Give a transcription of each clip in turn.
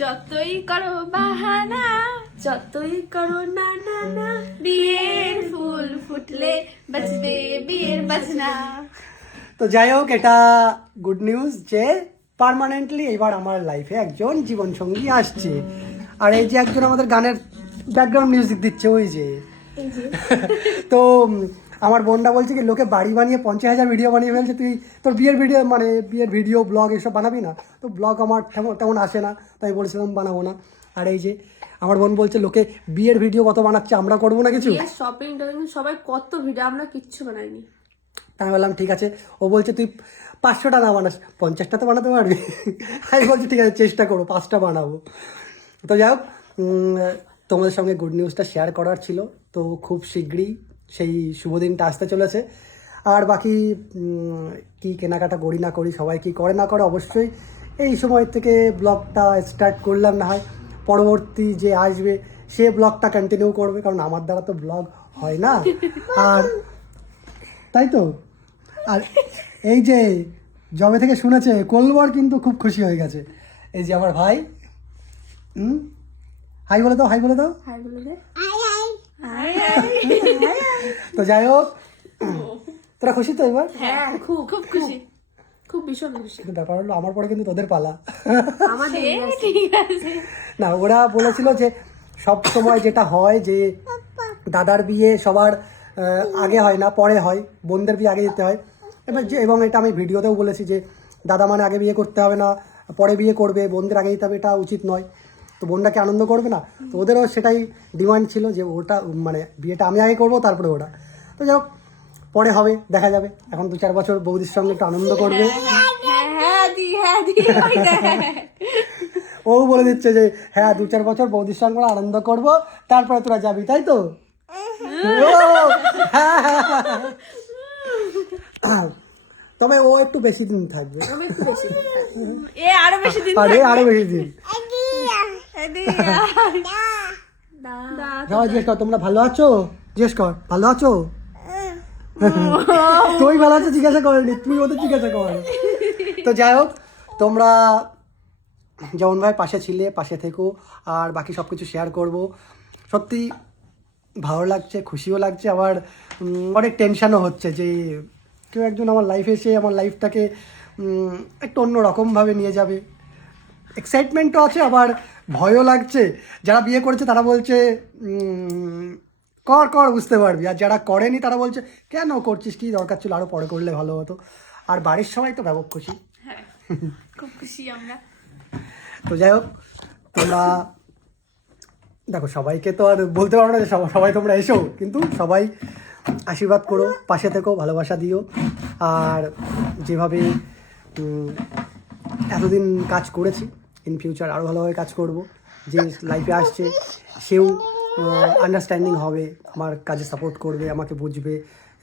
যতই করো বাহানা, যতই করো না না না, বিয়ের ফুল ফুটলে বাজবে বিয়ের বাজনা। তো যাই হোক, এটা গুড নিউজ যে পার্মানেন্টলি এবার আমার লাইফে একজন জীবনসঙ্গী আসছে। আর এই যে একজন আমাদের গানের ব্যাকগ্রাউন্ড মিউজিক দিচ্ছে, ওই যে তো আমার বোনটা বলছে কি লোকে বাড়ি বানিয়ে 50,000 ভিডিও বানিয়ে ফেলছে, তুই তোর বিয়ের ভিডিও মানে বিয়ের ভিডিও ব্লগ এসব বানাবি না? তো ব্লগ আমার তেমন আসে না, তাই বলছিলাম বানাবো না। আর এই যে আমার বোন বলছে লোকে বিয়ের ভিডিও কত বানাচ্ছে, আমরা করবো না কিছু? শপিং টপিং সবাই কত ভিডিও, আমরা কিচ্ছু বানাইনি। আমি বললাম ঠিক আছে। ও বলছে তুই 500টা না বানাস, 50টা তো বানাতে পারবি। আমি বলছি ঠিক আছে চেষ্টা করো, 5টা বানাবো। তো যাই হোক, তোমাদের সঙ্গে গুড নিউজটা শেয়ার করার ছিল। তো খুব শীঘ্রই সেই শুভ দিনটা আসতে চলেছে। আর বাকি কি কেনাকাটা করি না করি, সবাই কি করে না করে, অবশ্যই এই সময় থেকে ব্লগটা স্টার্ট করলাম। না হয় পরবর্তী যে আসবে সে ব্লগটা কন্টিনিউ করবে, কারণ আমার দ্বারা তো ব্লগ হয় না। আর তাই তো। আর এই যে জবে থেকে শুনেছে কোলবর কিন্তু খুব খুশি হয়ে গেছে। এই যে আমার ভাই, হাই বলে দাও, হাই বলে দাও। হাই বলে দে। তো যাই হোক, তোরা খুশি তো এবার? হ্যাঁ, খুব খুব খুশি, খুব ভীষণ খুশি। কিন্তু ব্যাপার হলো আমার পরে কিন্তু তোদের পালা। আমাদের ঠিক আছে না, ওরা বলেছিল যে সব সময় যেটা হয় যে দাদার বিয়ে সবার আগে হয় না, পরে হয়, বোনদের বিয়ে আগে যেতে হয়। এবার যে, এবং এটা আমি ভিডিওতেও বলেছি যে দাদা মানে আগে বিয়ে করতে হবে না, পরে বিয়ে করবে, বোনদের আগে যেতে হবে, এটা উচিত নয়। তো বোনটাকে আনন্দ করবে না? তো ওদেরও সেটাই ডিমান্ড ছিল যে ওটা মানে বিয়েটা আমি আগে করবো, তারপরে ওটা। তো যাই হোক, পরে হবে, দেখা যাবে। এখন 2-4 বছর বৌদির সঙ্গে একটু আনন্দ করবে। ও বলে দিচ্ছে যে হ্যাঁ 2-4 বছর বৌদির সঙ্গে আনন্দ করব, তারপরে তোরা যাবি, তাই তো? তবে ও একটু বেশি দিন থাকবে, আরো বেশি দিন। আরো বেশি দিন। সবাই জিজ্ঞেস কর তোমরা ভালো আছো, জিজ্ঞেস কর ভালো আছো। তুই ভালো আছো জিজ্ঞাসা করেনি, তুই ওদের জিজ্ঞাসা কর। তো যাই হোক, তোমরা যেমন ভাই পাশে ছিলে, পাশে থেকো। আর বাকি সব কিছু শেয়ার করবো। সত্যি ভালো লাগছে, খুশিও লাগছে, আবার অনেক টেনশানও হচ্ছে যে কেউ একজন আমার লাইফে এসে আমার লাইফটাকে একটু অন্য রকমভাবে নিয়ে যাবে। এক্সাইটমেন্টও আছে, আবার ভয়ও লাগছে। যারা বিয়ে করেছে তারা বলছে কর কর বুঝতে পারবি, আর যারা করেনি তারা বলছে কেন করছিস, কী দরকার ছিল, আরও পরে করলে ভালো হতো। আর বাড়ির সবাই তো ব্যাপক খুশি, খুব খুশি আমরা। তো যাই হোক, তোমরা দেখো সবাইকে তো আর বলতে পারবো না যে সবাই তোমরা এসো, কিন্তু সবাই আশীর্বাদ করো, পাশে থেকো, ভালোবাসা দিও। আর যেভাবে এতদিন কাজ করেছি, ইন ফিউচার আরও ভালোভাবে কাজ করব। যে লাইফে আসছে সেও আন্ডারস্ট্যান্ডিং হবে, আমার কাজে সাপোর্ট করবে, আমাকে বুঝবে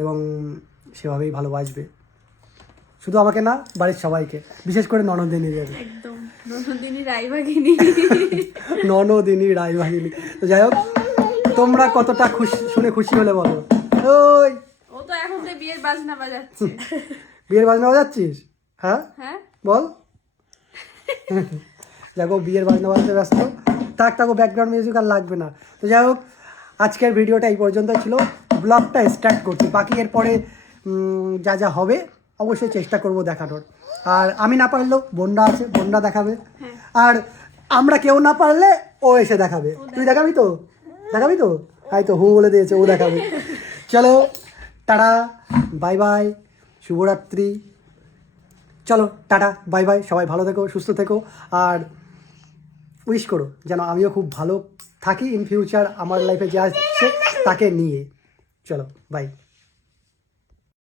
এবং সেভাবেই ভালোবাসবে। শুধু আমাকে না, বাড়ির সবাইকে, বিশেষ করে ননদিনী যাবে। একদম ননদিনী রায়বাগিনী। ননদিনী রায়বাগিনী। তো যাই হোক, তোমরা কতটা খুশি, শুনে খুশি হলে বলো। ওই ও তো এখন তো বিয়ের বাজনা বাজাচ্ছে। বিয়ের বাজনা বাজাচ্ছিস? হ্যাঁ হ্যাঁ বল। দেখো বিয়ের বাজনা বাজাতে ব্যস্ত থাকো, ব্যাকগ্রাউন্ড মিউজিক আর লাগবে না। তো যাই হোক, আজকের ভিডিওটা এই পর্যন্ত ছিল। ব্লগটা স্টার্ট করছি, বাকি এরপরে যা যা হবে অবশ্যই চেষ্টা করব দেখানোর। আর আমি না পারলেও বোনরা আছে, বোনরা দেখাবে। আর আমরা কেউ না পারলে ও এসে দেখাবে। তুই দেখাবি তো? দেখাবি তো? তাই তো হু বলে দিয়েছে, ও দেখাবে। চলো টাটা, বাই বাই, শুভরাত্রি। চলো টাটা, বাই বাই, সবাই ভালো থেকো, সুস্থ থেকো। আর উইশ করো যেন আমিও খুব ভালো থাকি ইন ফিউচার, আমার লাইফে যে আসছে তাকে নিয়ে। চলো বাই।